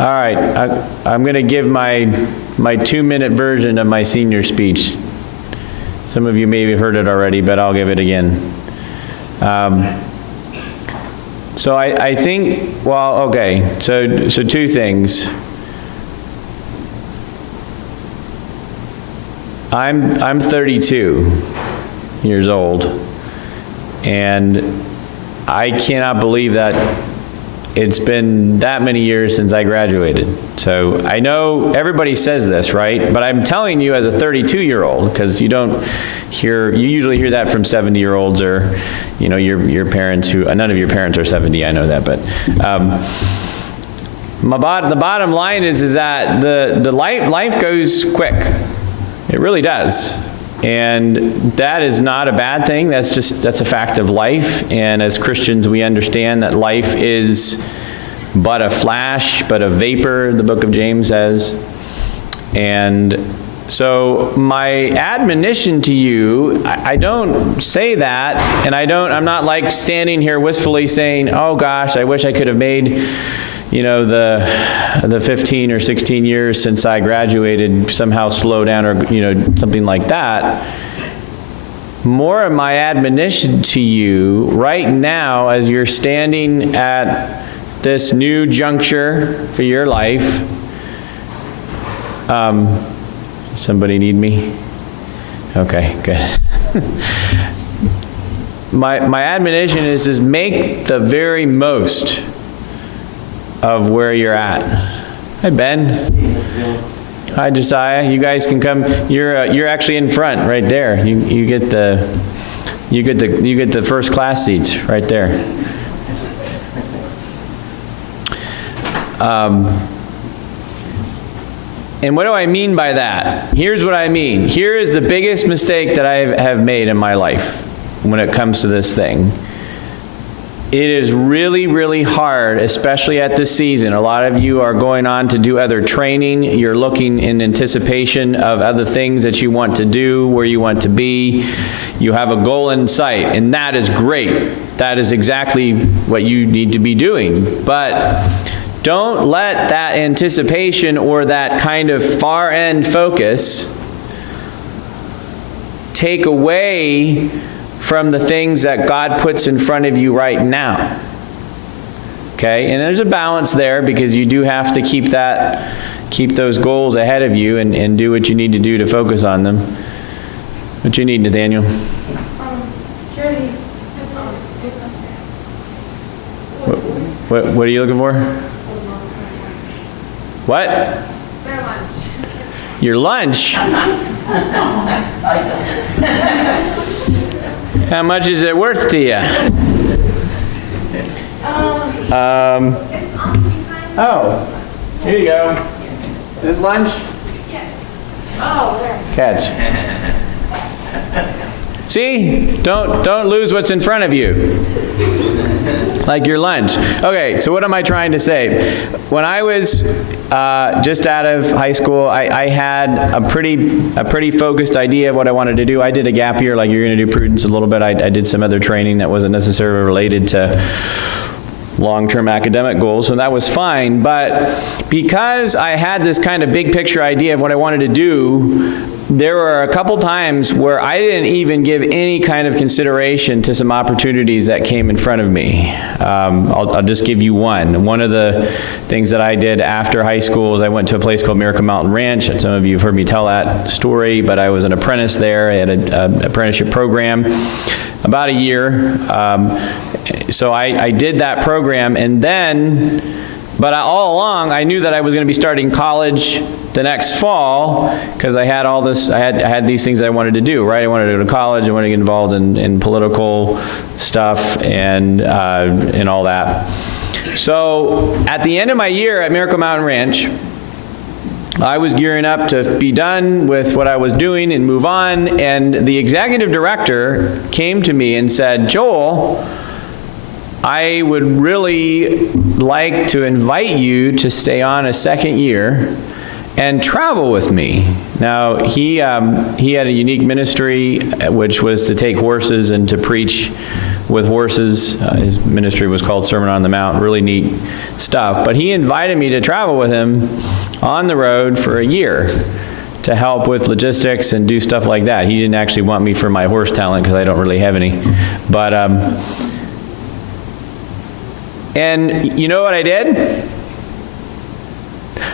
All right, I'm going to give my 2-minute version of my senior speech. Some of you maybe have heard it already, but I'll give it again. So I think, well, okay, so 2 things. I'm 32 years old, and I cannot believe that it's been that many years since I graduated. So I know everybody says this, right? But I'm telling you as a 32-year-old, because you usually hear that from 70-year-olds or, your parents who, none of your parents are 70, I know that, but the bottom line is that the life goes quick. It really does. And that is not a bad thing. That's a fact of life. And as Christians, we understand that life is but a flash, but a vapor, the book of James says. And so my admonition to you, I don't say that, and I'm not like standing here wistfully saying, oh gosh, I wish I could have made the 15 or 16 years since I graduated somehow slow down or, something like that. More of my admonition to you right now as you're standing at this new juncture for your life. Somebody need me? Okay, good. My admonition is make the very most of where you're at. Hi, Ben. Hi, Josiah. You guys can come. You're actually in front, right there. You get the first class seats right there. And what do I mean by that? Here's what I mean. Here is the biggest mistake that I have made in my life when it comes to this thing. It is really, really hard, especially at this season. A lot of you are going on to do other training. You're looking in anticipation of other things that you want to do, where you want to be. You have a goal in sight, and that is great. That is exactly what you need to be doing. But don't let that anticipation or that kind of far-end focus take away from the things that God puts in front of you right now. Okay? And there's a balance there, because you do have to keep those goals ahead of you and do what you need to do to focus on them. What you need, Nathaniel? What are you looking for? What? Your lunch. How much is it worth to you? Oh, here you go. This lunch? Oh, there. Catch. See? Don't lose what's in front of you. Like your lunch. Okay, so what am I trying to say? When I was just out of high school, I had a pretty focused idea of what I wanted to do. I did a gap year, like you're going to do Prudence a little bit. I did some other training that wasn't necessarily related to long-term academic goals, so that was fine. But because I had this kind of big picture idea of what I wanted to do, there were a couple times where I didn't even give any kind of consideration to some opportunities that came in front of me. I'll just give you one. One of the things that I did after high school is I went to a place called Miracle Mountain Ranch. And some of you have heard me tell that story, but I was an apprentice there. I had an apprenticeship program, about a year. So I did that program, and then, but all along I knew that I was going to be starting college the next fall, because I had all this, I had these things I wanted to do, right? I wanted to go to college, I wanted to get involved in political stuff and all that. So at the end of my year at Miracle Mountain Ranch, I was gearing up to be done with what I was doing and move on, and the executive director came to me and said, Joel, I would really like to invite you to stay on a second year and travel with me. Now, he had a unique ministry, which was to take horses and to preach with horses. His ministry was called Sermon on the Mount. Really neat stuff. But he invited me to travel with him on the road for a year to help with logistics and do stuff like that. He didn't actually want me for my horse talent because I don't really have any. But, and you know what I did?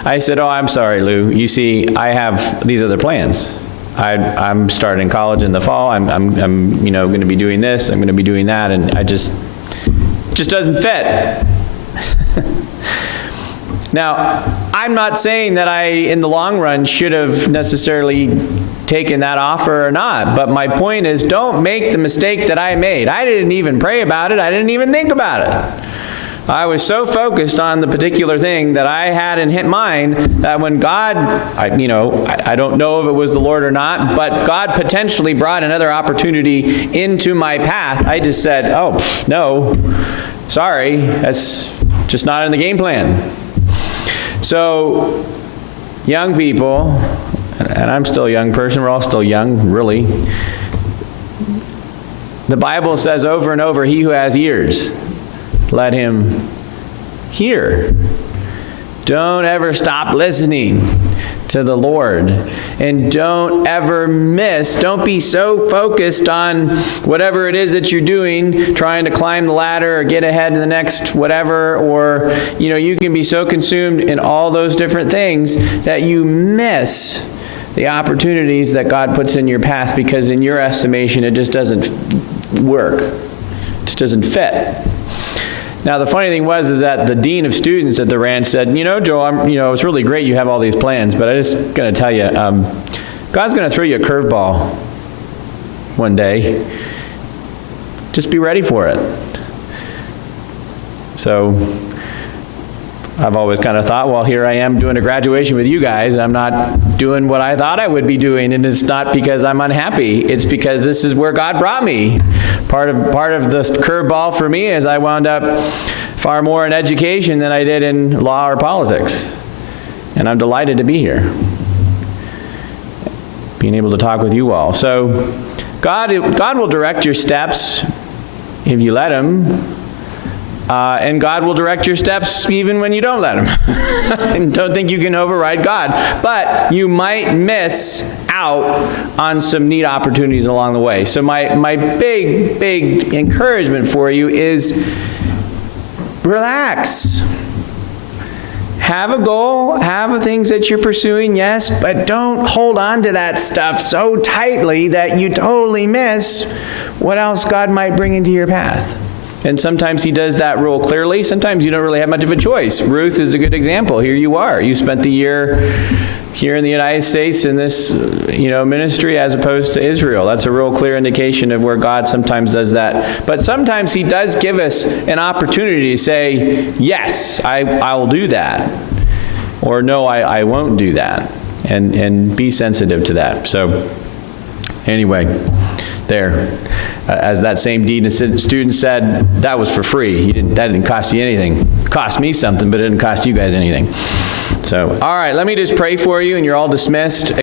I said, oh, I'm sorry, Lou. You see, I have these other plans. I'm starting college in the fall. I'm going to be doing this. I'm going to be doing that, and it just doesn't fit. Now, I'm not saying that I, in the long run, should have necessarily taken that offer or not. But my point is, don't make the mistake that I made. I didn't even pray about it. I didn't even think about it. I was so focused on the particular thing that I had in mind that when God, I don't know if it was the Lord or not, but God potentially brought another opportunity into my path. I just said, oh, no, sorry, that's just not in the game plan. So, young people, and I'm still a young person, we're all still young, really. The Bible says over and over, he who has ears, let him hear. Don't ever stop listening to the Lord. And don't ever don't be so focused on whatever it is that you're doing, trying to climb the ladder or get ahead to the next whatever, or, you can be so consumed in all those different things that you miss the opportunities that God puts in your path because in your estimation, it just doesn't work. It just doesn't fit. Now, the funny thing is that the dean of students at the ranch said, Joel, it's really great you have all these plans, but I'm just going to tell you, God's going to throw you a curveball one day. Just be ready for it. So I've always kind of thought, well, here I am doing a graduation with you guys. I'm not doing what I thought I would be doing, and it's not because I'm unhappy. It's because this is where God brought me. Part of the curveball for me is I wound up far more in education than I did in law or politics. And I'm delighted to be here, being able to talk with you all. So God will direct your steps if you let him. And God will direct your steps even when you don't let him. And don't think you can override God. But you might miss out on some neat opportunities along the way. So my big encouragement for you is relax. Have a goal, have the things that you're pursuing, yes, but don't hold on to that stuff so tightly that you totally miss what else God might bring into your path. And sometimes he does that real clearly. Sometimes you don't really have much of a choice. Ruth is a good example. Here you are. You spent the year here in the United States in this, ministry as opposed to Israel. That's a real clear indication of where God sometimes does that. But sometimes he does give us an opportunity to say, yes, I will do that. Or no, I won't do that. And be sensitive to that. So anyway, there. As that same dean of students said, that was for free. That didn't cost you anything. It cost me something, but it didn't cost you guys anything. So, all right, let me just pray for you, and you're all dismissed.